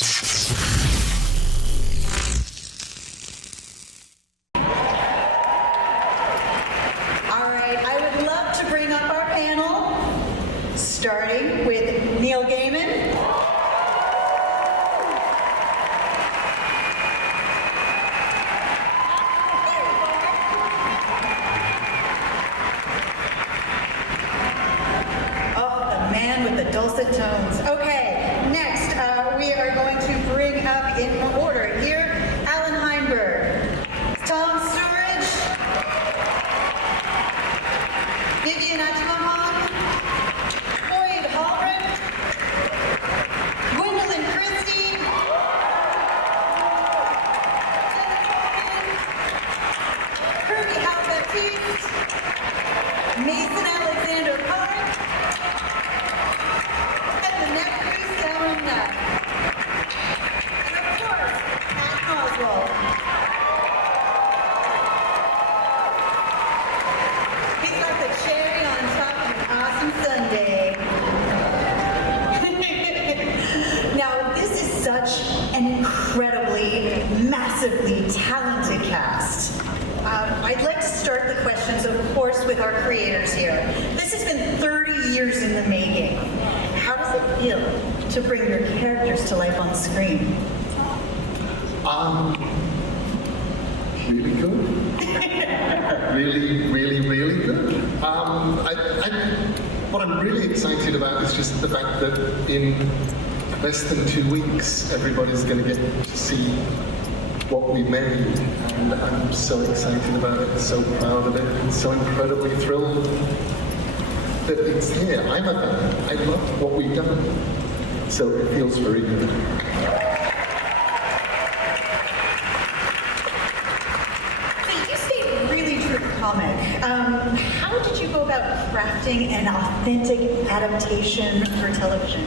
All right, I would love to bring up our panel, starting with Neil Gaiman. Dulcet tones. Okay, next we are going to bring up in order here Alan Heinberg, Tom Surridge, Vivian Atamahan, Lloyd Hallren, Gwendolyn Christie, Kirby Al-Baptiste, Mason Alexander Park, and of course, Matt Oswald. He's got the cherry on top of an awesome sundae. Now, this is such an incredibly, massively talented cast. I'd like to start the questions, of course, with our creators here. This has been 30 years in the making. How does it feel to bring your characters to life on screen? Really good. really good. What I'm really excited about is just the fact that in less than 2 weeks, everybody's going to get to see what we made, and I'm so excited about it, so proud of it, and so incredibly thrilled that it's here. I'm a fan. I love what we've done, so it feels very good. So you stayed really true to comic. How did you go about crafting an authentic adaptation for television?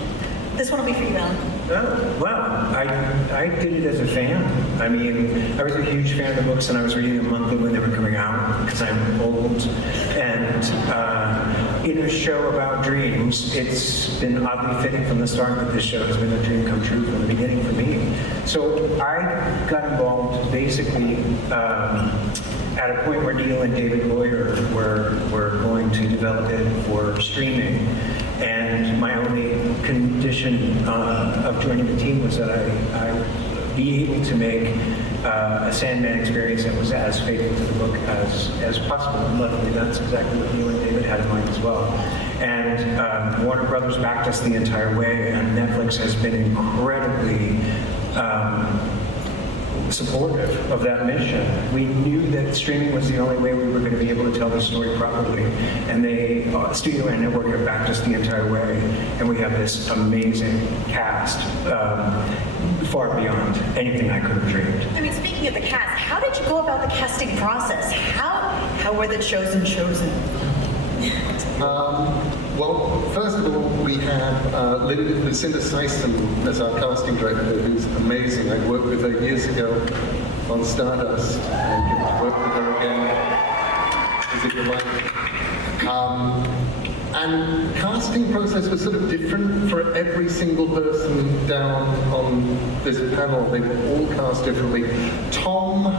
This one will be for you, Alan. Oh, well, I did it as a fan. I mean, I was a huge fan of the books, and I was reading them monthly when they were coming out, because I'm old. And in a show about dreams, it's been oddly fitting from the start that this show has been a dream come true from the beginning for me. So I got involved basically at a point where Neil and David Boyer were going to develop it for streaming. And my only condition of joining the team was that I be able to make a Sandman experience that was as faithful to the book as possible. And luckily, that's exactly what Neil and David had in mind as well. And Warner Brothers backed us the entire way, and Netflix has been incredibly supportive of that mission. We knew that streaming was the only way we were going to be able to tell the story properly, and they, studio and network, have backed us the entire way, and we have this amazing cast, far beyond anything I could have dreamed. I mean, speaking of the cast, how did you go about the casting process? How were the chosen? Well, first of all, we have Lucinda Syson as our casting director, who's amazing. I worked with her years ago on Stardust, and get to work with her again is a delight. And casting process was sort of different for every single person down on this panel. They were all cast differently. Tom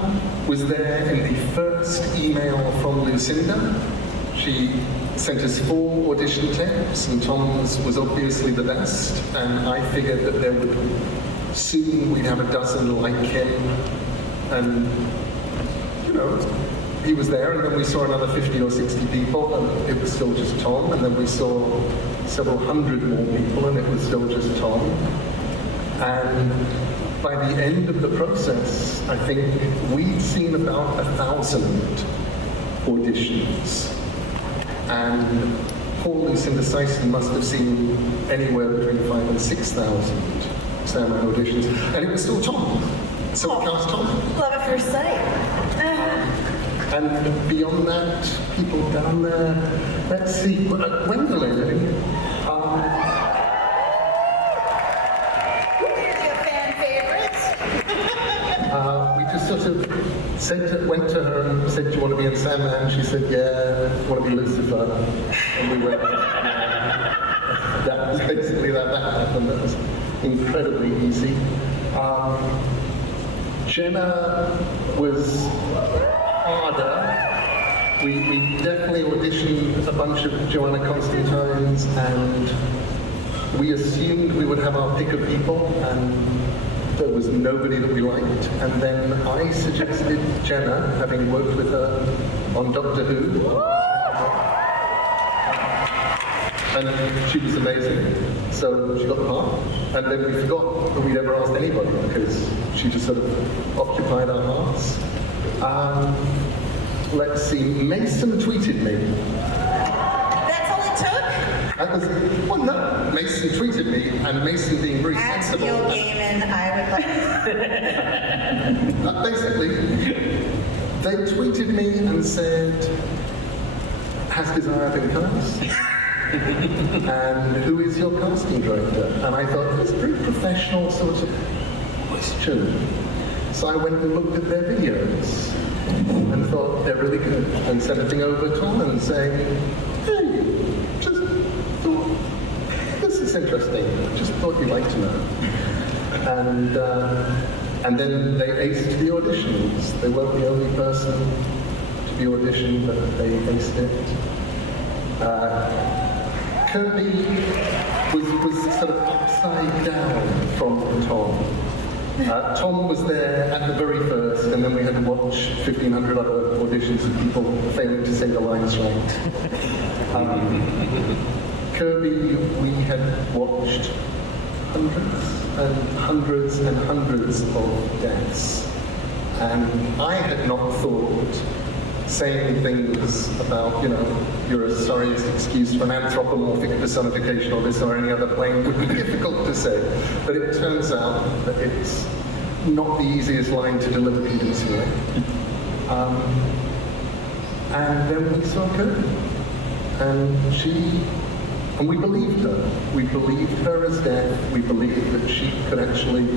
was there in the first email from Lucinda. She sent us 4 audition tapes, and Tom's was obviously the best, and I figured that there would soon we'd have a dozen like him, and you know, he was there, and then we saw another 50 or 60 people, and it was still just Tom, and then we saw several hundred more people, and it was still just Tom. And by the end of the process, I think we'd seen about 1,000 auditions. And poor Lucinda Syson must have seen anywhere between 5,000 and 6,000 Sandman auditions, and it was still Tom. So we cast Tom. Love at first sight. And beyond that, people down there, let's see, Gwendolyn. Clearly a fan favorite. We just sort of went to her and said, do you want to be in Sandman? She said, yeah, I want to be Lucifer. And we went, that was basically that happened. incredibly easy. Jenna was harder. We definitely auditioned a bunch of Joanna Constantine's, and we assumed we would have our pick of people, and there was nobody that we liked. And then I suggested Jenna, having worked with her on Doctor Who. And she was amazing, so she got the part. And then we forgot that we'd ever asked anybody because she just sort of occupied our hearts. Let's see, Mason tweeted me. That's all it took? That was, well, no, Mason tweeted me, and Mason being very As sensible. Neil Gaiman, I would like... Basically, they tweeted me and said, has Desire been cast? And who is your casting director? And I thought, that's a very professional sort of question. So I went and looked at their videos and thought, they're really good. And sent a thing over to Tom and saying, hey, just thought, this is interesting. Just thought you'd like to know. And then they aced the auditions. They weren't the only person to be auditioned, but they aced it. Kirby was sort of upside down from Tom. Tom was there at the very first, and then we had to watch 1,500 other auditions of people failing to say the lines right. Kirby, we had watched hundreds and hundreds of deaths, and I had not thought saying things about, you're a sorriest excuse for an anthropomorphic personification or this or any other plane would be difficult to say. But it turns out that it's not the easiest line to deliver convincingly. And then we saw Kirby. And we believed her. We believed her as death. We believed that she could actually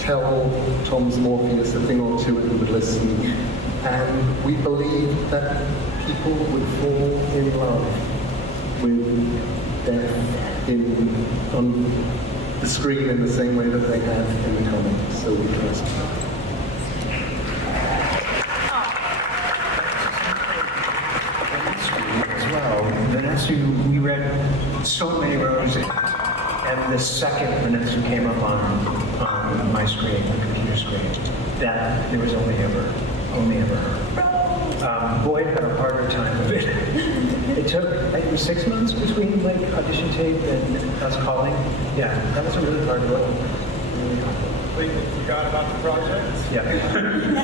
tell Tom's Morpheus a thing or two and he would listen. And we believed that people would fall in love with death on the screen in the same way that they have in the comics. So we trust her. As well, Vanessa, we read so many rows, and the second Vanessa came up on my screen, the computer screen, that there was only ever her. Boyd had a harder time of it. It took, I think it was 6 months between audition tape and us calling. Yeah, that was a really hard one. Completely forgot about the project. Yeah.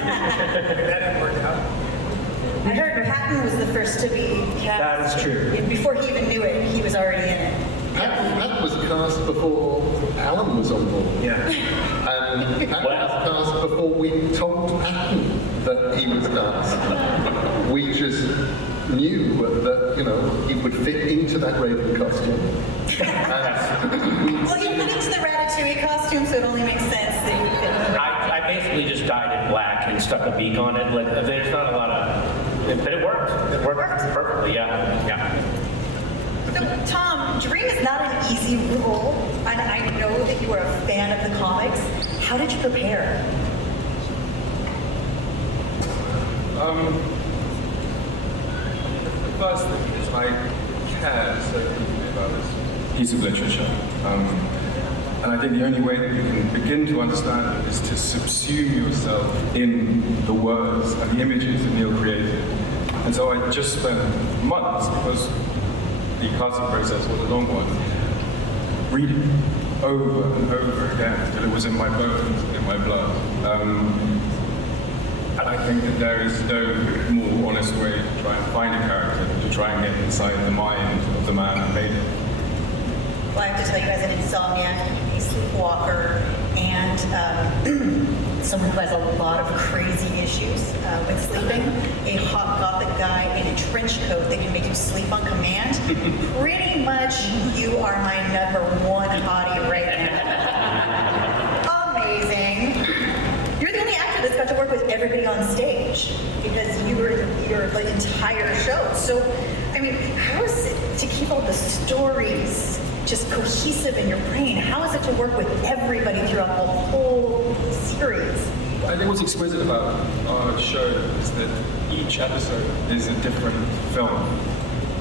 That didn't work out. I heard Patton was the first to be cast. That is true. Before he even knew it, he was already in it. Pat was cast before Alan was on board. Yeah. And Pat was cast before we told Patton that he was cast. We just knew that, he would fit into that Raven costume. Well, he fit into the Ratatouille costume, so it only makes sense that he fit into the I basically just dyed it black and stuck a beak on it. There's not a lot of, but it worked. It worked perfectly. Yeah. So, Tom, Dream is not an easy role, and I know that you are a fan of the comics. How did you prepare? The first thing is I care so deeply about this piece of literature. And I think the only way that you can begin to understand it is to subsume yourself in the words and the images that Neil created. And so I just spent months, because the casting process was a long one, reading over and over again until it was in my bones, in my blood. And I think that there is no more honest way to try and find a character than to try and get inside the mind of the man who made it. Well, I have to tell you, as an insomniac, a sleepwalker, and someone who has a lot of crazy issues with sleeping, a hot gothic guy in a trench coat that can make you sleep on command, pretty much you are my #1 hottie right now. Amazing. You're the only actor that's got to work with everybody on stage because you were your entire show. So, I mean, how is it to keep all the stories just cohesive in your brain? How is it to work with everybody throughout the whole series? I think what's exquisite about our show is that each episode is a different film.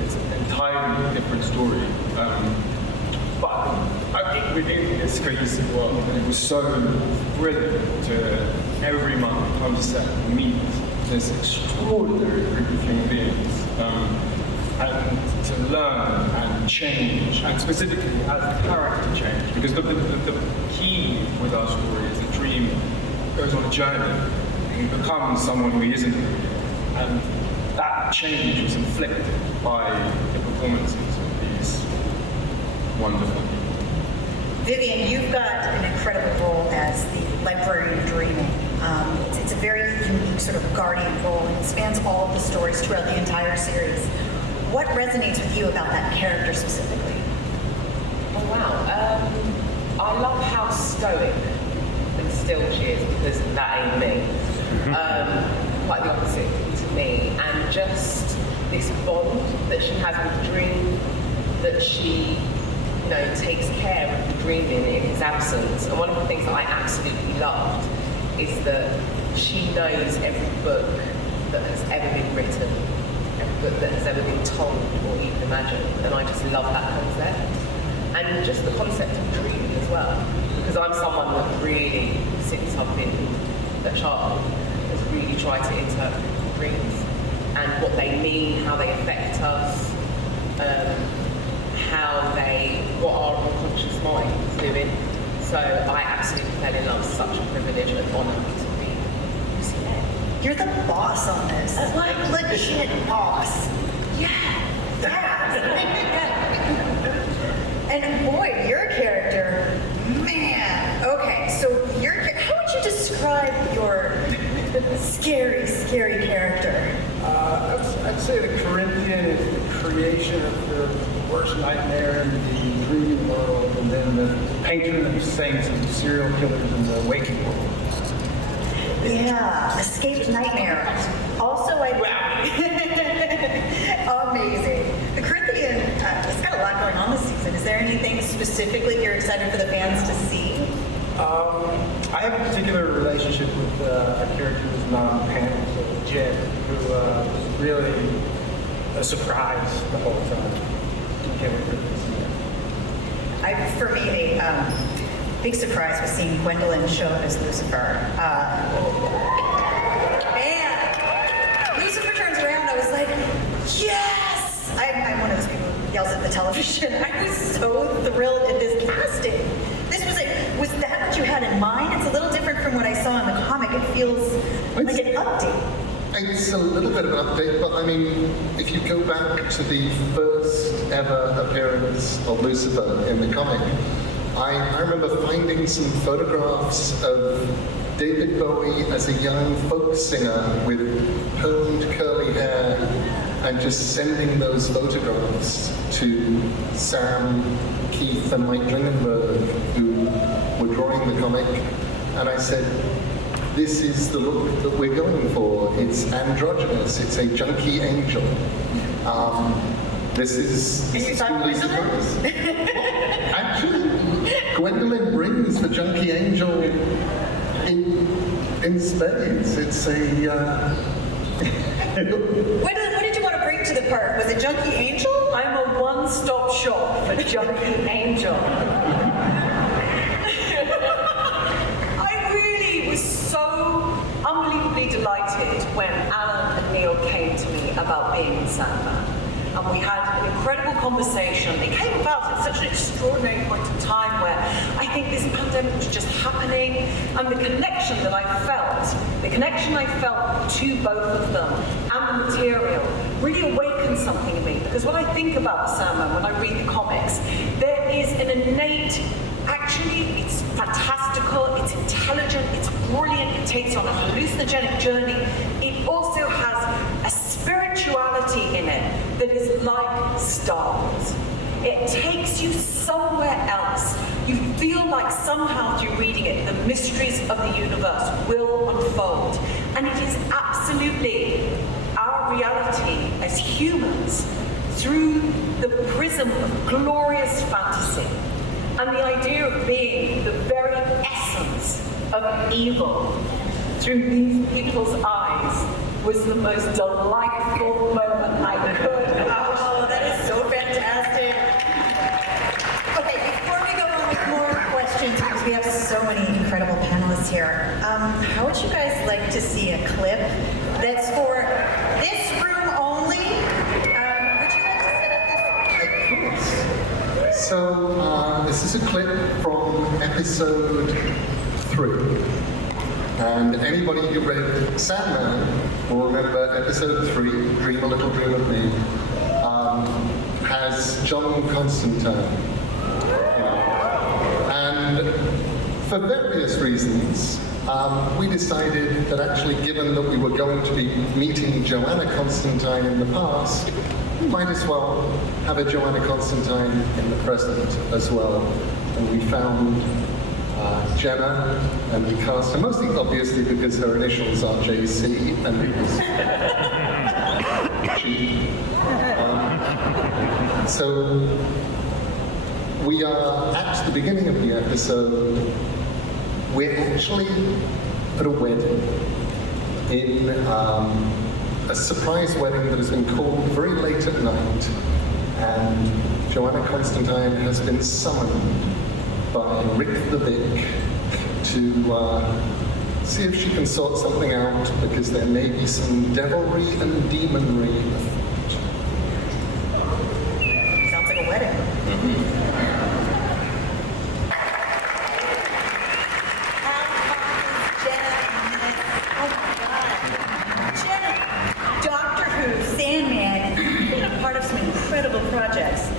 It's an entirely different story. But I think within this cohesive world, it was so brilliant to every month come to set and meet this extraordinary group of human beings. And to learn and change, and specifically as character change, because the key with our story is the dream goes on a journey, he becomes someone who he isn't, and that change was inflicted by the performances of these wonderful people. Vivian, you've got an incredible role as the librarian of dreaming. It's a very unique sort of guardian role, and it spans all of the stories throughout the entire series. What resonates with you about that character specifically? Oh wow, I love how stoic and still she is, because that ain't me. Quite the opposite to me, and just this bond that she has with the dream, that she takes care of the dreaming in his absence. And one of the things that I absolutely loved is that she knows every book that has ever been written, every book that has ever been told or even imagined, and I just love that concept. And just the concept of dreaming as well, because I'm someone that really, since I've been a child, has really tried to interpret dreams and what they mean, how they affect us, what our unconscious mind is doing. So I absolutely fell in love. Such a privilege and honour to be UCA. You're the boss on this. Like legit boss. Yeah. And boy, your character, man. Okay, so how would you describe your scary, scary character? I'd say the Corinthian is the creation of the worst nightmare in the dreaming world, and then the patron of saints and serial killers in the waking world. Yeah, escaped nightmare. Also, amazing. The Corinthian, it's got a lot going on this season. Is there anything specifically you're excited for the fans to see? I have a particular relationship with a character who's non-panel, so Jed, who was really a surprise the whole time. Can't wait for this. For me, a big surprise was seeing Gwendolyn show up as Lucifer. Man, Lucifer turns around, I was like, yes! I'm one of those people who yells at the television. I was so thrilled at this casting. Was that what you had in mind? It's a little different from what I saw in the comic. It feels like an update. It's a little bit of an update, but I mean, if you go back to the first ever appearance of Lucifer in the comic, I remember finding some photographs of David Bowie as a young folk singer with permed curly hair, and just sending those photographs to Sam, Keith, and Mike Dringenberg, who were drawing the comic, and I said, this is the look that we're going for. It's androgynous. It's a junkie angel. This is Lucifer. Actually, Gwendolyn brings the junkie angel in spades. It's a. What did you want to bring to the part? Was it Junkie Angel? I'm a one-stop shop for Junkie Angel. I really was so unbelievably delighted when Alan and Neil came to me about being in Sandman. And we had an incredible conversation. It came about at such an extraordinary point in time where I think this pandemic was just happening, and the connection that I felt to both of them and the material really awakened something in me. Because when I think about the Sandman, when I read the comics, there is an innate, actually it's fantastical, it's intelligent, it's brilliant, it takes on a hallucinogenic journey. It also has a spirituality in it that is like Star Wars. It takes you somewhere else. You feel like somehow through reading it, the mysteries of the universe will unfold. And it is absolutely our reality as humans through the prism of glorious fantasy. And the idea of being the very essence of evil through these people's eyes was the most delightful moment I could have. Oh, that is so fantastic. Okay, before we go on with more questions, because we have so many incredible panelists here, how would you guys like to see a clip that's for this room only? Would you like to set up this? So, this is a clip from episode 3. And anybody who read Sandman will remember episode 3, Dream a Little Dream of Me, has John Constantine. And for various reasons, we decided that actually, given that we were going to be meeting Joanna Constantine in the past, we might as well have a Joanna Constantine in the present as well. And we found Jenna, and we cast her mostly obviously because her initials are JC, and because she. So we are at the beginning of the episode. We're actually at a wedding in a surprise wedding that has been called very late at night, and Joanna Constantine has been summoned by Rick the Vic to see if she can sort something out, because there may be some devilry and demonry afoot. Sounds like a wedding. Jenna, Doctor Who, Sandman, been a part of some incredible projects.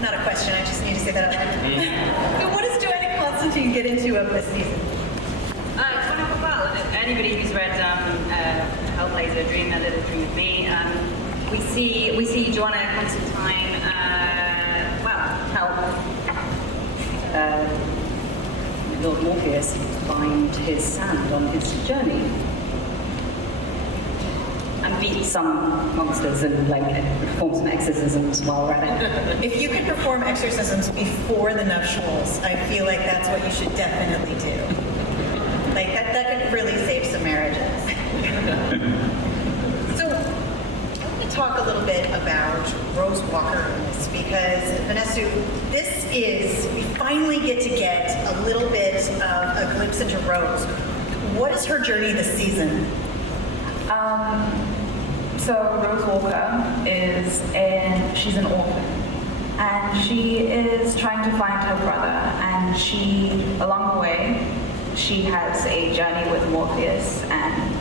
Not a question, I just need to say that out loud. So what does Joanna Constantine get into of this season? Well, anybody who's read Hellblazer, Dream a Little Dream of Me, we see Joanna Constantine, help Lord Morpheus find his sand on his journey. And beat some monsters and perform some exorcisms while we're at it. If you could perform exorcisms before the nuptials, I feel like that's what you should definitely do. Like that could really save some marriages. So I want to talk a little bit about Rose Walker in this, because Vanessa, we finally get a little bit of a glimpse into Rose. What is her journey this season? So Rose Walker she's an orphan, and she is trying to find her brother, and along the way, she has a journey with Morpheus, and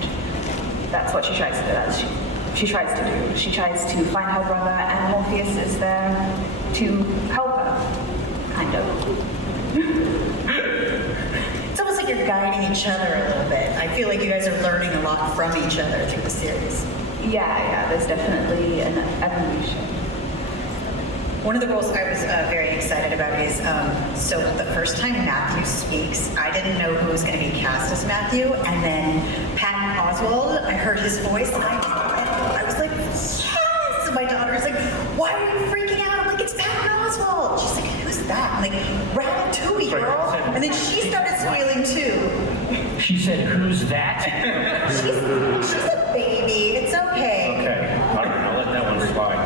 that's what she tries to do. She tries to find her brother, and Morpheus is there to help her, kind of. It's almost like you're guiding each other a little bit. I feel like you guys are learning a lot from each other through the series. Yeah, there's definitely an evolution. One of the roles I was very excited about is, so the first time Matthew speaks, I didn't know who was going to be cast as Matthew, and then Patton Oswalt, I heard his voice, and I was like, yes! And my daughter was like, why are you freaking out? I'm like, it's Patton Oswalt. She's like, who's that? I'm like, Ratatouille, girl. And then she started squealing too. She said, who's that? She's a baby. It's okay. Okay, all right, I'll let that one slide.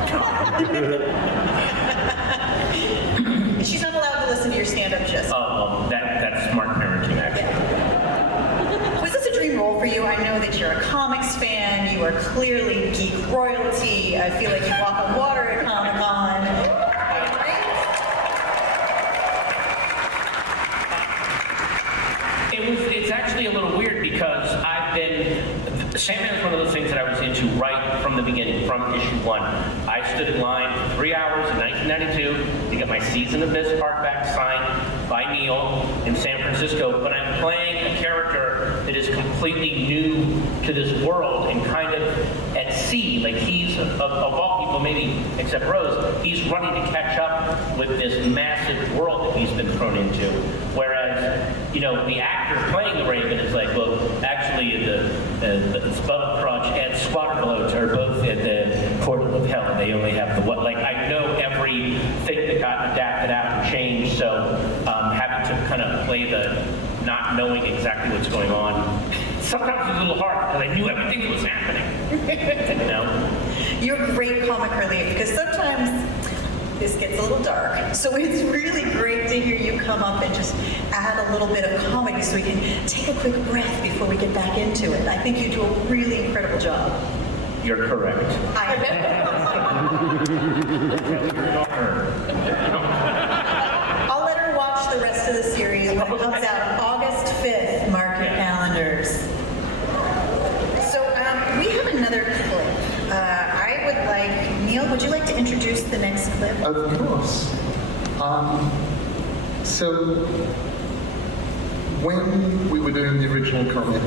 She's not allowed to listen to your stand-up just. Oh, well, that's smart parenting, actually. Yeah. Was this a dream role for you? I know that you're a comics fan. You are clearly geek royalty. I feel like you walk on water at Comic-Con. It's actually a little weird because Sandman is one of those things that I was into right from the beginning, from issue 1. I stood in line for 3 hours in 1992 to get my Season of Mist hardback signed by Neil in San Francisco, but I'm playing a character that is completely new to this world and kind of at sea. Like he's, of all people, maybe except Rose, he's running to catch up with this massive world that he's been thrown into. Whereas, the actor playing the Raven is like, well, actually the Sputtle Crunch and Squatter Bloat are both the portal of hell. They only have the what. Like, I know everything that got adapted out and changed, so having to kind of play the not knowing exactly what's going on sometimes it's a little hard because I knew everything that was happening. You know? You're great comic relief because sometimes this gets a little dark. So it's really great to hear you come up and just add a little bit of comedy so we can take a quick breath before we get back into it. I think you do a really incredible job. You're correct. I'll let her watch the rest of the series when it comes out August 5th. Mark your calendars. So we have another clip. I would like, Neil, would you like to introduce the next clip? Of course. So, when we were doing the original comic,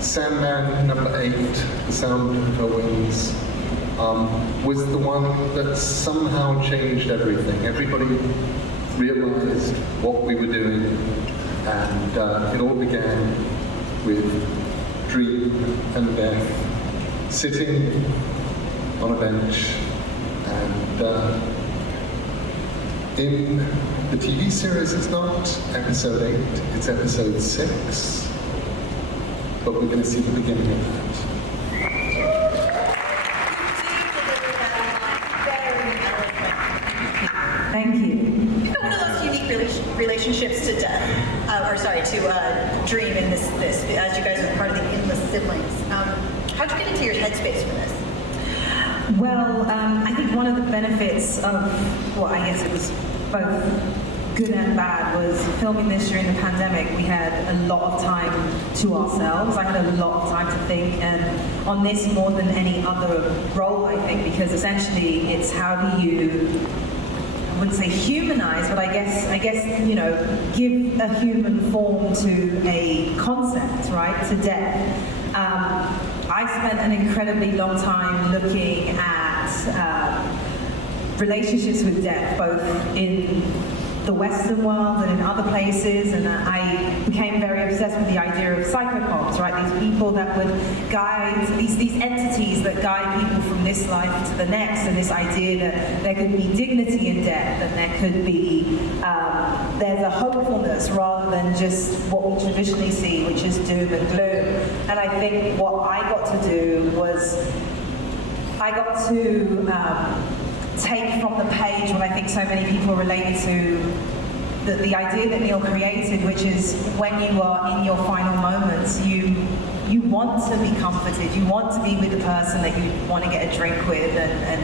Sandman number 8, The Sound of Her Wings, was the one that somehow changed everything. Everybody realized what we were doing, and it all began with Dream and Beth sitting on a bench, and in the TV series it's not episode 8, it's episode 6, but we're going to see the beginning of that. Thank you. You've got one of those unique relationships to Death, to Dream in this, as you guys are part of the Endless Siblings. How'd you get into your headspace for this? Well, I think one of the benefits of, well, I guess it was both good and bad, was filming this during the pandemic. We had a lot of time to ourselves. I had a lot of time to think, and on this more than any other role, I think, because essentially it's how do you, I wouldn't say humanize, but I guess you know, give a human form to a concept, right, to death. I spent an incredibly long time looking at relationships with death, both in the Western world and in other places, and I became very obsessed with the idea of psychopaths, right? These people that would guide, these entities that guide people from this life to the next, and this idea that there could be dignity in death, and there could be, there's a hopefulness rather than just what we traditionally see, which is doom and gloom. And I think what I got to do was, I got to take from the page what I think so many people relate to, the idea that Neil created, which is when you are in your final moments, you want to be comforted, you want to be with the person that you want to get a drink with, and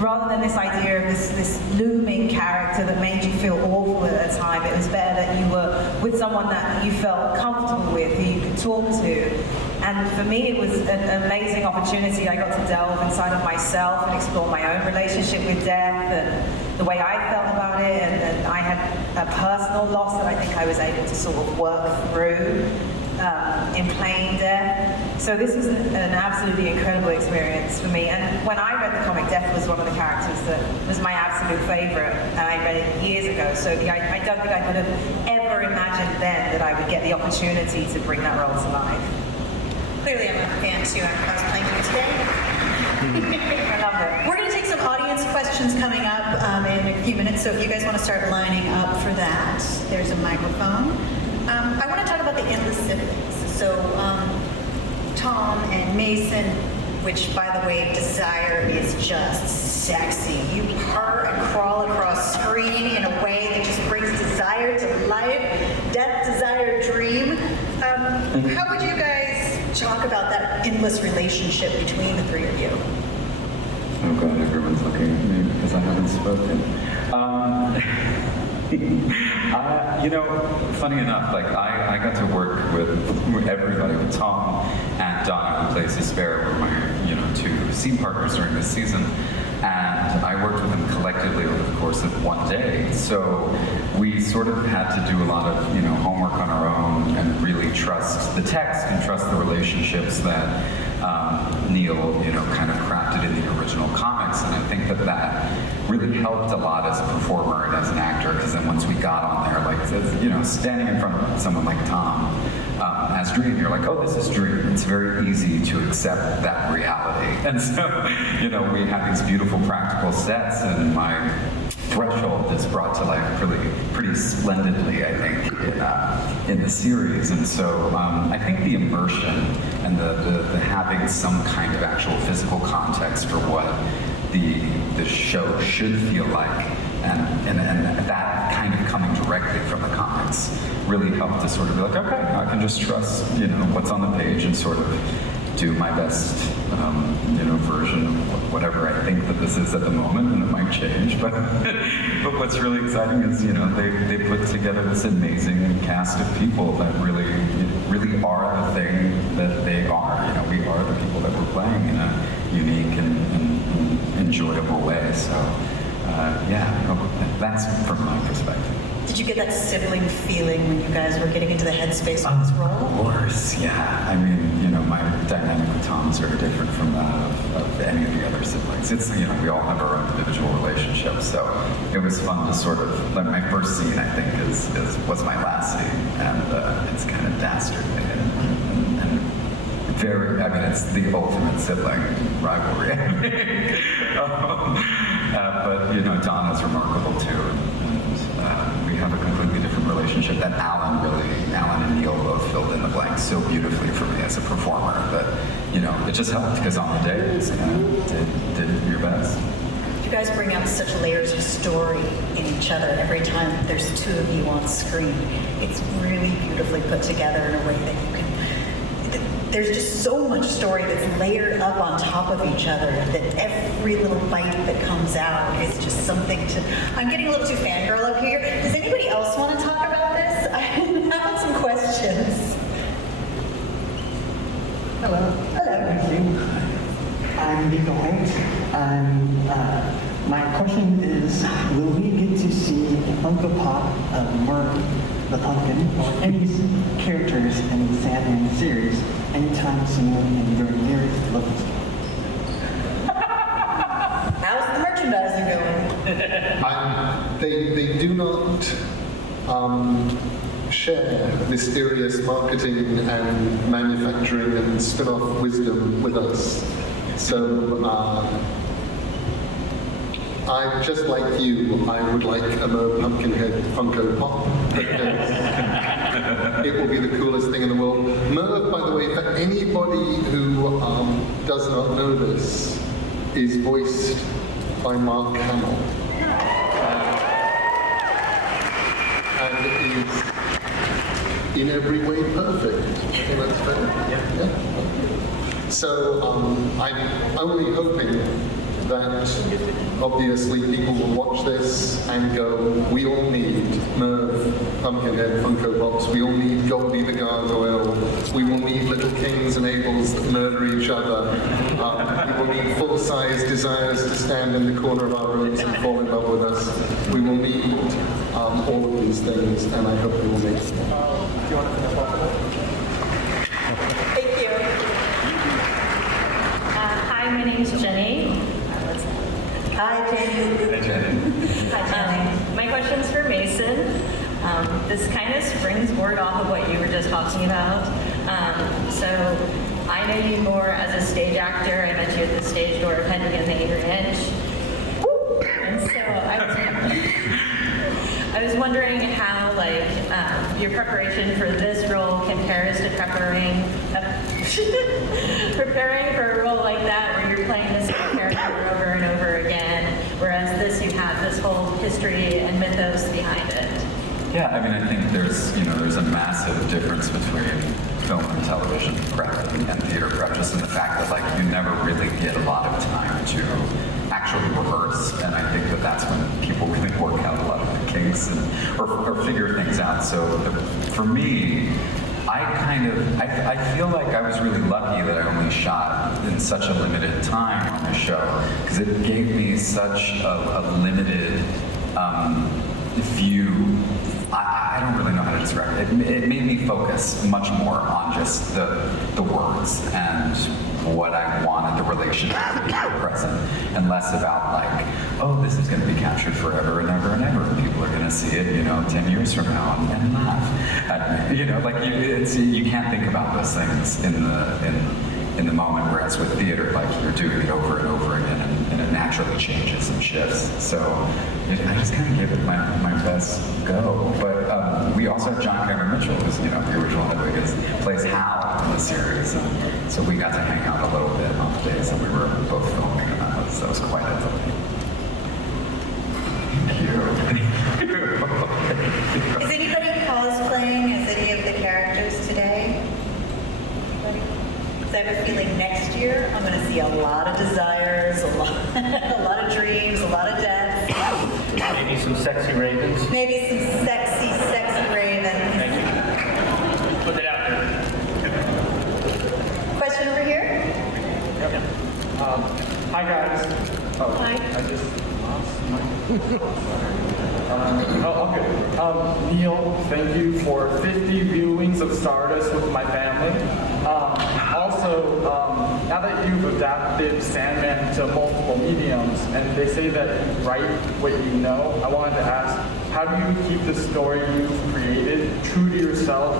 rather than this idea of this looming character that made you feel awful at a time, it was better that you were with someone that you felt comfortable with, who you could talk to. And for me, it was an amazing opportunity. I got to delve inside of myself and explore my own relationship with death and the way I felt about it. And I had a personal loss that I think I was able to sort of work through in playing death. So this was an absolutely incredible experience for me. And when I read the comic, Death was one of the characters that was my absolute favorite. And I read it years ago. So I don't think I could have ever imagined then that I would get the opportunity to bring that role to life. Clearly, I'm a fan too. I'm cosplaying you today. I love it. We're going to take some audience questions coming up in a few minutes, so if you guys want to start lining up for that, there's a microphone. I want to talk about the Endless Siblings. So, Tom and Mason, which, by the way, Desire is just sexy. You purr and crawl across screen in a way that just brings Desire to life. Death, Desire, Dream. How would you guys talk about that endless relationship between the three of you? Oh God, everyone's looking at me because I haven't spoken. You know, funny enough, like I got to work with everybody, with Tom and Donna, who plays Despair, were my two scene partners during this season. And I worked with them collectively over the course of one day. So we sort of had to do a lot of, homework on our own and really trust the text and trust the relationships that Neil, kind of crafted in the original comics. And I think that really helped a lot as a performer and as an actor, because then once we got on there, like, standing in front of someone like Tom, as Dream. You're like, oh, this is Dream. It's very easy to accept that reality. And so, you know, we have these beautiful practical sets, and my threshold is brought to life pretty splendidly, I think, in the series. And so I think the immersion and the having some kind of actual physical context for what the show should feel like, and that kind of coming directly from the comics really helped to sort of be like, okay, I can just trust, you know, what's on the page and sort of do my best, you know, version of whatever I think that this is at the moment, and it might change. But but what's really exciting is, you know, they put together this amazing cast of people that really are the thing that they are. You know, we are the people that we're playing in a unique and enjoyable way. So yeah, that's from my perspective. Did you get that sibling feeling when you guys were getting into the headspace of this role? Of course, yeah. I mean, you know, my dynamic with Tom is very different from that of any of the other siblings. It's, you know, we all have our own individual relationships, so it was fun to sort of, like, my first scene, I think, was my last scene, and it's kind of dastardly and very, I mean, it's the ultimate sibling rivalry. But, you know, Donna's remarkable too. We have a completely different relationship that Alan and Neil both filled in the blanks so beautifully for me as a performer that, you know, it just helped because on the day it just kind of did your best. You guys bring out such layers of story in each other every time there's two of you on screen. It's really beautifully put together in a way that you can, there's just so much story that's layered up on top of each other that every little bite that comes out is just something to, I'm getting a little too fangirl up here. Does anybody else want to talk about this? I have some questions. Hello. Hello. Thank you. I'm Nico Heinz, and my question is, will we get to see Funko Pop of Merc the Pumpkin or any characters in the Sandman series anytime soon in your nearest look? How's the merchandising going? They do not share mysterious marketing and manufacturing and spin-off wisdom with us. So I, just like you, I would like a Mo Pumpkinhead Funko Pop. It will be the coolest thing in the world. Merv, by the way, for anybody who does not know this, is voiced by Mark Hamill. And is in every way perfect. Okay, that's fair. Yeah. So I'm only hoping that obviously people will watch this and go, we all need Merv, Pumpkinhead, Funko Pops, we all need Goldie the Gargoyle, we will need little kings and Abels that murder each other, we will need full-size desires to stand in the corner of our rooms and fall in love with us. We will need all of these things, and I hope we will make them. Do you want to finish off with that? Thank you. Hi, my name is Jenny. Hi, Jenny. Hi, Jenny. Hi, Jenny. My question's for Mason. This kind of springboard off of what you were just talking about. So I know you more as a stage actor. I met you at the stage door of Henry and the Angry Inch. And so I was wondering how, like, your preparation for this role compares to preparing for a role like that, where you're playing the same character over and over again, whereas this, you have this whole history and mythos behind it. Yeah, I mean, I think there's a massive difference between film and television prep and theater prep, just in the fact that, like, you never really get a lot of time to actually rehearse, and I think that that's when people really work out a lot of the kinks or figure things out. So for me, I feel like I was really lucky that I only shot in such a limited time on the show, because it gave me such a limited view. I don't really know how to describe it. It made me focus much more on just the words and what I wanted the relationship to be present, and less about, like, oh, this is going to be captured forever and ever and ever, and people are going to see it, 10 years from now and laugh at me, You know, like you can't think about those things in the moment, whereas with theater, like you're doing it over and over again, and it naturally changes and shifts. So I just kind of give it my best go. But we also have John Cameron Mitchell, who's the original Hedwig, plays Hal in the series, and so we got to hang out a little bit on the days that we were both filming, and that was quite a thing. Is anybody cosplaying as any of the characters today? Anybody? Because I have a feeling next year I'm going to see a lot of desires, a lot of dreams, a lot of deaths. Maybe some sexy ravens. Maybe some sexy ravens. Thank you. Put it out there. Question over here? Yep. Hi guys. Oh, Hi. I just lost my. Okay. Neil, thank you for 50 viewings of Stardust with my family. Also, now that you've adapted Sandman to multiple mediums, and they say that you write what you know, I wanted to ask, how do you keep the story you've created true to yourself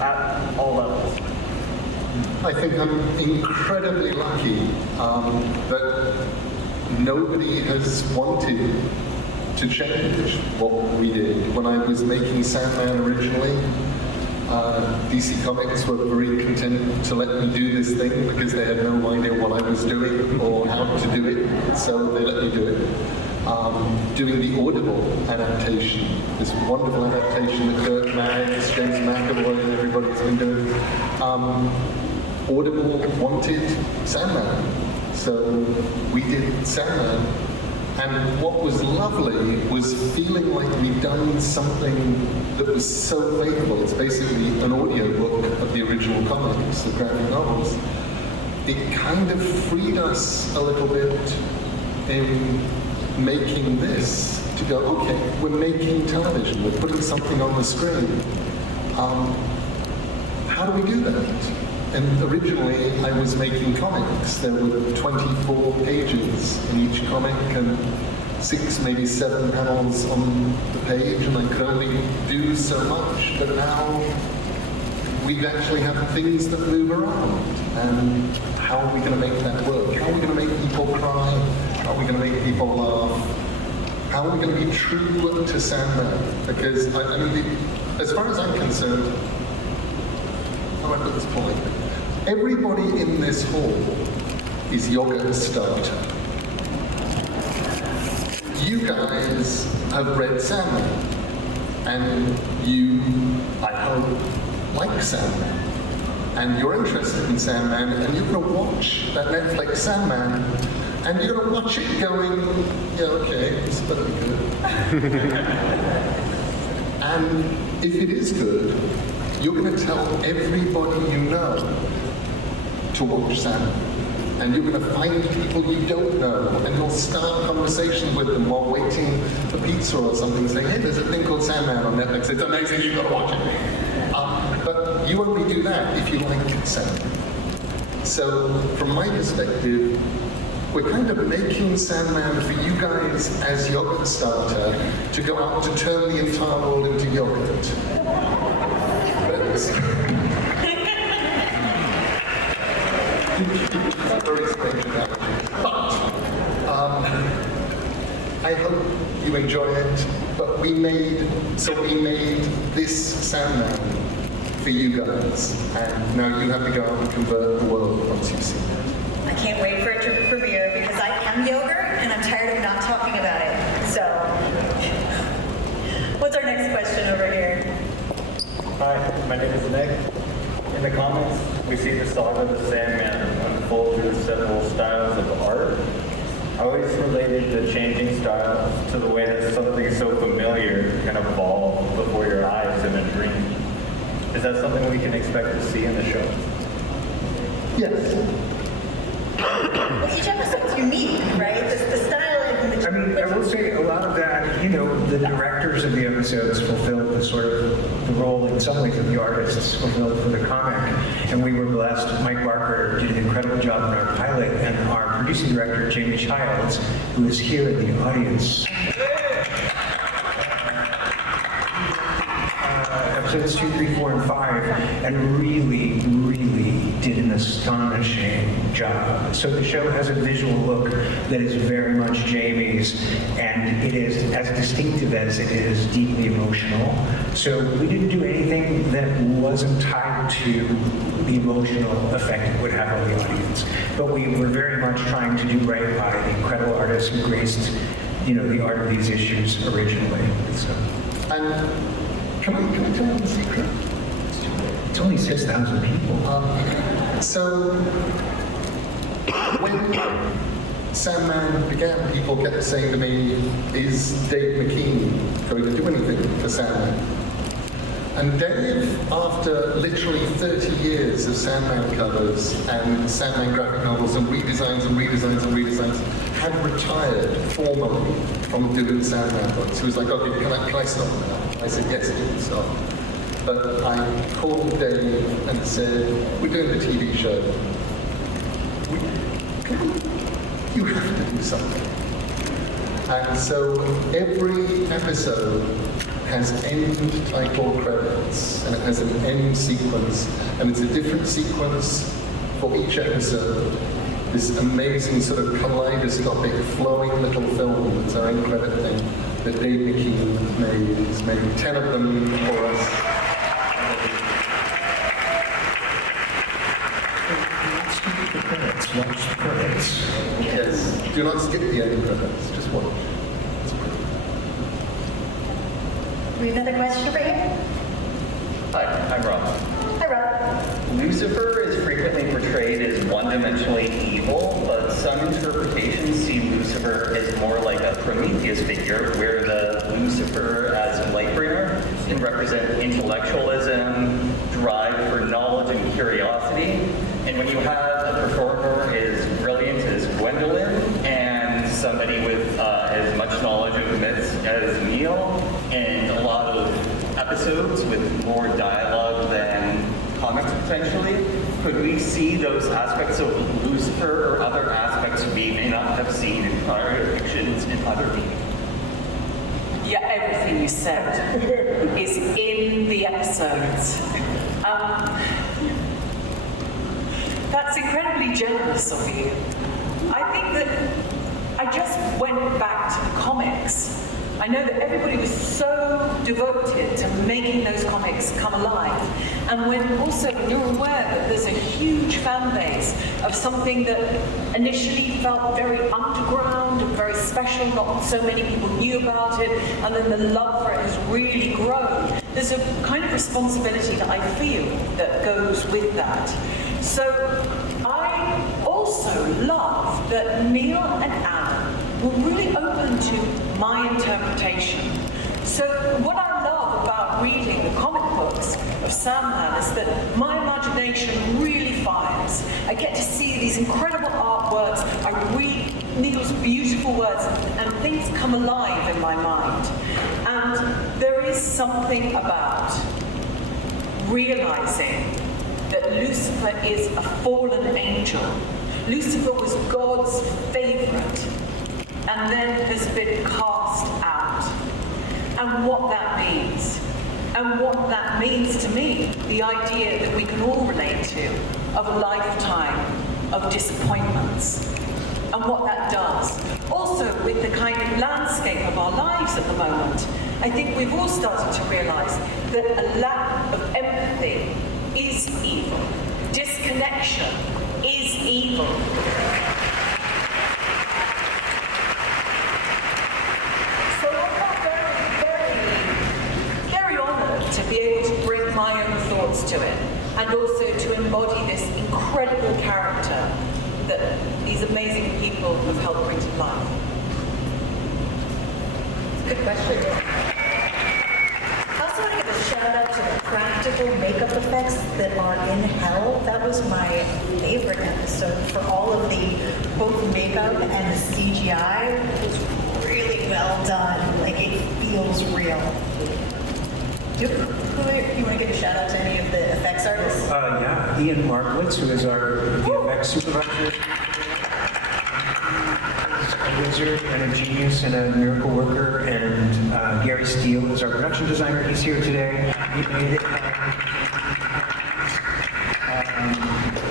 at all levels? I think I'm incredibly lucky that nobody has wanted to change what we did. When I was making Sandman originally, DC Comics were very content to let me do this thing because they had no idea what I was doing or how to do it, so they let me do it. Doing the Audible adaptation, this wonderful adaptation that Kurt Maggs, James McAvoy, and everybody's been doing. Audible wanted Sandman, so we did Sandman. And what was lovely was feeling like we'd done something that was so faithful. It's basically an audiobook of the original comics, the graphic novels. It kind of freed us a little bit in making this to go, okay, we're making television, we're putting something on the screen. How do we do that? And originally, I was making comics. There were 24 pages in each comic and 6, maybe 7 panels on the page, and I could only do so much. But now, we actually have things that move around. And how are we going to make that work? How are we going to make people cry? How are we going to make people laugh? How are we going to be true to Sandman? Because, I mean, as far as I'm concerned, I'm at this point. Everybody in this hall is yoga starter. You guys have read Sandman, and you, I hope, like Sandman. And you're interested in Sandman, and you're going to watch that Netflix Sandman, and you're going to watch it going, yeah, okay, this better be good. And if it is good, you're going to tell everybody you know to watch Sandman. And you're going to find people you don't know, and you'll start conversations with them while waiting for pizza or something, saying, hey, there's a thing called Sandman on Netflix, it's amazing, you've got to watch it. But you only do that if you like Sandman. So, from my perspective, we're kind of making Sandman for you guys as yogurt starter to go out to turn the entire world into yogurt. Very strange analogy. But I hope you enjoy it. But we made this Sandman for you guys, and now you have to go out and convert the world once you've seen it. I can't wait for it to premiere because I am yogurt and I'm tired of not talking about it. So, what's our next question over here? Hi, my name is Nick. In the comics, we see the saga of the Sandman unfold through several styles of art. I always related the changing styles to the way that something so familiar can evolve before your eyes in a dream. Is that something we can expect to see in the show? Yes. Well, each episode's unique, right? The style and the... I mean, I will say a lot of that, the directors of the episodes fulfilled the sort of the role in some ways that the artists fulfilled for the comic. And we were blessed. Mike Barker did an incredible job in our pilot, and our producing director, Jamie Childs, who is here in the audience. episodes 2, 3, 4, and 5, and really, really did an astonishing job. So the show has a visual look that is very much Jamie's, and it is as distinctive as it is deeply emotional. So we didn't do anything that wasn't tied to the emotional effect it would have on the audience. But we were very much trying to do right by the incredible artists who graced, the art of these issues originally. So. And can I tell you the secret? It's only 6,000 people. So when Sandman began, people kept saying to me, is Dave McKean going to do anything for Sandman? And Dave, after literally 30 years of Sandman covers and Sandman graphic novels and redesigns, had retired formally from doing Sandman books. He was like, okay, can I stop now? I said, yes, you can stop. But I called Dave and said, we're doing the TV show. You have to do something. And so every episode has end title credits, and it has an end sequence, and it's a different sequence for each episode. This amazing sort of kaleidoscopic, flowing little film that's our end credit thing that Dave McKean made. He's made 10 of them for us. Watch the credits. Yes, do not skip the end credits, just watch. We have another question over here? Hi, I'm Rob. Hi, Rob. Lucifer is frequently portrayed as one-dimensionally evil, but some interpretations see Lucifer as more like a Prometheus figure, where the Lucifer as a light bringer can represent intellectualism, drive for knowledge and curiosity. And when you have a performer as brilliant as Gwendolyn and somebody with as much knowledge of myths as Neil, and a lot of episodes with more dialogue than comics potentially, could we see those aspects of Lucifer or other aspects we may not have seen in prior depictions in other media? Yeah, everything you said is in the episodes. That's incredibly generous of you. I think that I just went back to the comics. I know that everybody was so devoted to making those comics come alive. And when also you're aware that there's a huge fan base of something that initially felt very underground and very special, not so many people knew about it, and then the love for it has really grown, there's a kind of responsibility that I feel that goes with that. So I also love that Neil and Alan were really open to my interpretation. So what I love about reading the comic books of Sandman is that my imagination really fires. I get to see these incredible artworks, I read Neil's beautiful words, and things come alive in my mind. And there is something about realizing that Lucifer is a fallen angel. Lucifer was God's favorite, and then has been cast out. And what that means. And what that means to me, the idea that we can all relate to, of a lifetime of disappointments, and what that does. Also, with the kind of landscape of our lives at the moment, I think we've all started to realize that a lack of empathy is evil. Disconnection is evil. So I'm very honored to be able to bring my own thoughts to it, and also to embody this incredible character that these amazing people have helped bring to life. Good question. I also want to give a shout out to the practical makeup effects that are in Hell. That was my favorite episode for all of the both makeup and the CGI. It was really well done. Like, it feels real. Do you want to give a shout out to any of the effects artists? Yeah, Ian Markowitz, who is our VFX supervisor. A wizard and a genius and a miracle worker, and Gary Steele is our production designer. He's here today. he made it.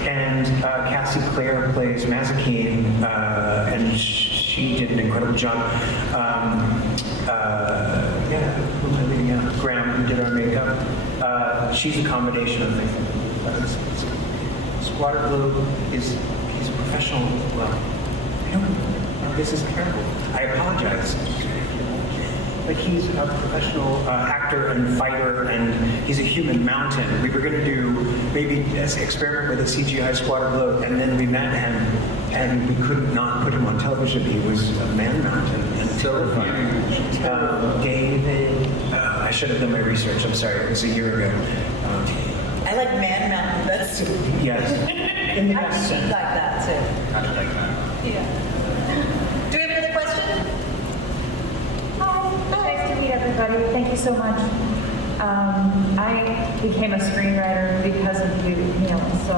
And Cassie Clare plays Mazikeen, and she did an incredible job. Who am I leaving out? Graham, who did our makeup. She's a combination of things. Squatter Globe he's a professional. Well, this is terrible. I apologize. But he's a professional actor and fighter, and he's a human mountain. We were going to do maybe an experiment with a CGI Squatter Globe, and then we met him, and we could not put him on television. He was a man mountain and terrifying. David, I should have done my research. I'm sorry. It was a year ago. I like Man Mountain. That's Yes. In the best I sense. like that too. Kind of like that. Yeah. Do we have another question? Nice to meet everybody. Thank you so much. I became a screenwriter because of you, Neil. So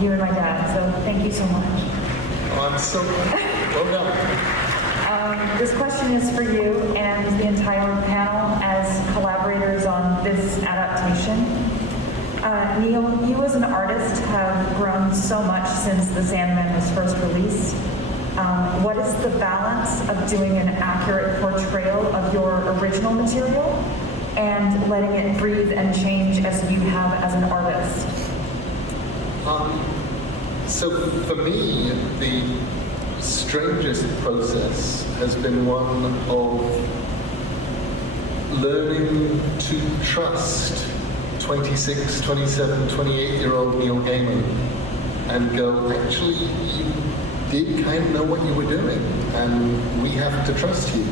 you and my dad. So thank you so much. I'm so well done. This question is for you and the entire panel as collaborators on this adaptation. Neil, you as an artist have grown so much since The Sandman was first released. What is the balance of doing an accurate portrayal of your original material and letting it breathe and change as you have as an artist? So for me, the strangest process has been one of learning to trust 26, 27, 28-year-old Neil Gaiman and go, actually, you did kind of know what you were doing, and we have to trust you.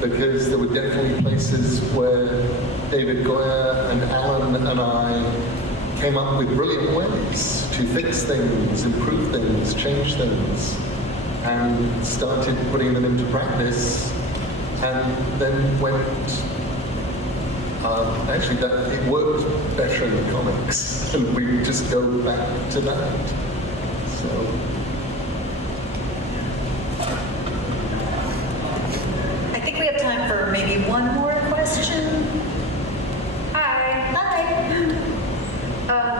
Because there were definitely places where David Goyer and Alan and I came up with brilliant ways to fix things, improve things, change things, and started putting them into practice, and then went, actually that it worked better in the comics, and we just go back to that. So. I think we have time for maybe one more question. Hi. Hi.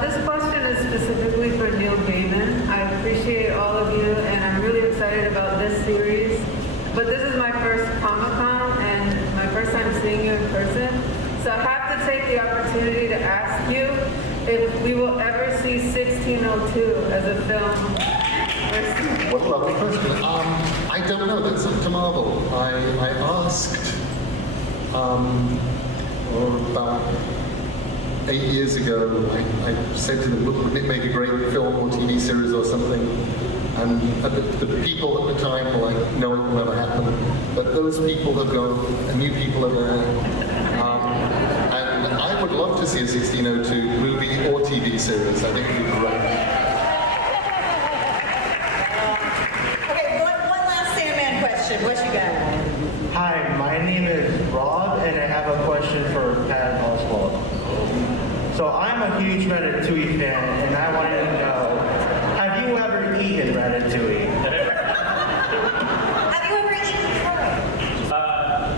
This question is specifically for Neil Gaiman. I appreciate all of you, and I'm really excited about this series. But this is my first Comic-Con and my first time seeing you in person. So I have to take the opportunity to ask you if we will ever see 1602 as a film. What a lovely question. I don't know. That's up to Marvel. I asked about 8 years ago. I said to them, look, wouldn't it make a great film or TV series or something? And the people at the time were like, no, it will never happen. But those people have gone, and new people are there. And I would love to see a 1602 movie or TV series. I think it would be great. Okay, one last Sandman question. What you got? Hi, my name is Rob, and I have a question for Pat Oswald. So I'm a huge Ratatouille fan, and I wanted to know, have you ever eaten Ratatouille? Have you ever eaten crow?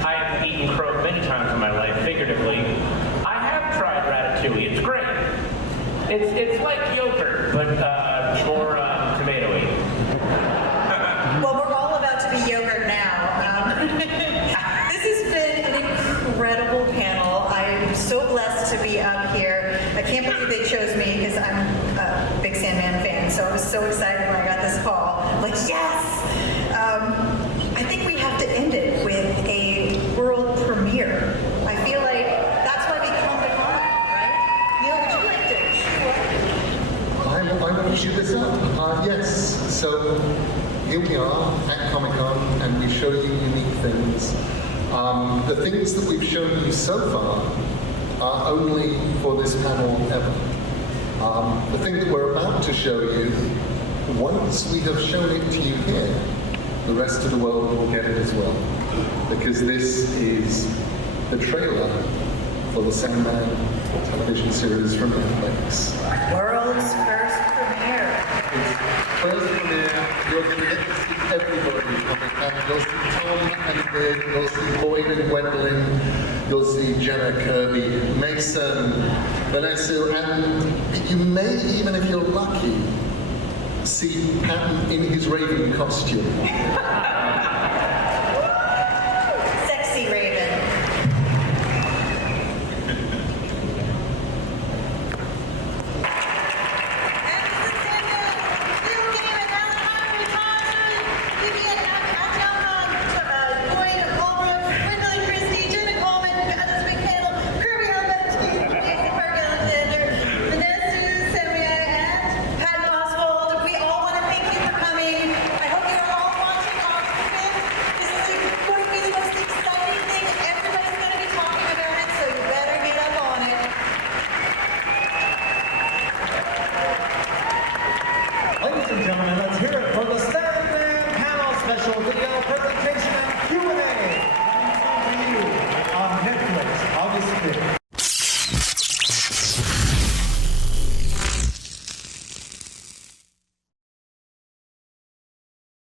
I have eaten crow many times in my life, figuratively. I have tried ratatouille. It's great. It's like yogurt, but more tomatoey. Well, we're all about to be yogurt now. This has been an incredible panel. I'm so blessed to be up here. I can't believe they chose me because I'm a big Sandman fan. So I was so excited when I got this call. I'm like, yes! I think we have to end it with a world premiere. I feel like that's why we come to Comic, right? Neil, would you like to? I want to shoot this up. Yes. So here we are at Comic-Con, and we show you unique things. The things that we've shown you so far are only for this panel ever. The thing that we're about to show you, once we have shown it to you here, the rest of the world will get it as well. Because this is the trailer for the Sandman television series from Netflix. World's first premiere. First premiere, you're going to get to see everybody on the panel. You'll see Tom and Big, you'll see Boyd and Gwendolyn, you'll see Jenna, Kirby, Mason, Vanessa, and you may, even if you're lucky, see Patton in his Raven costume.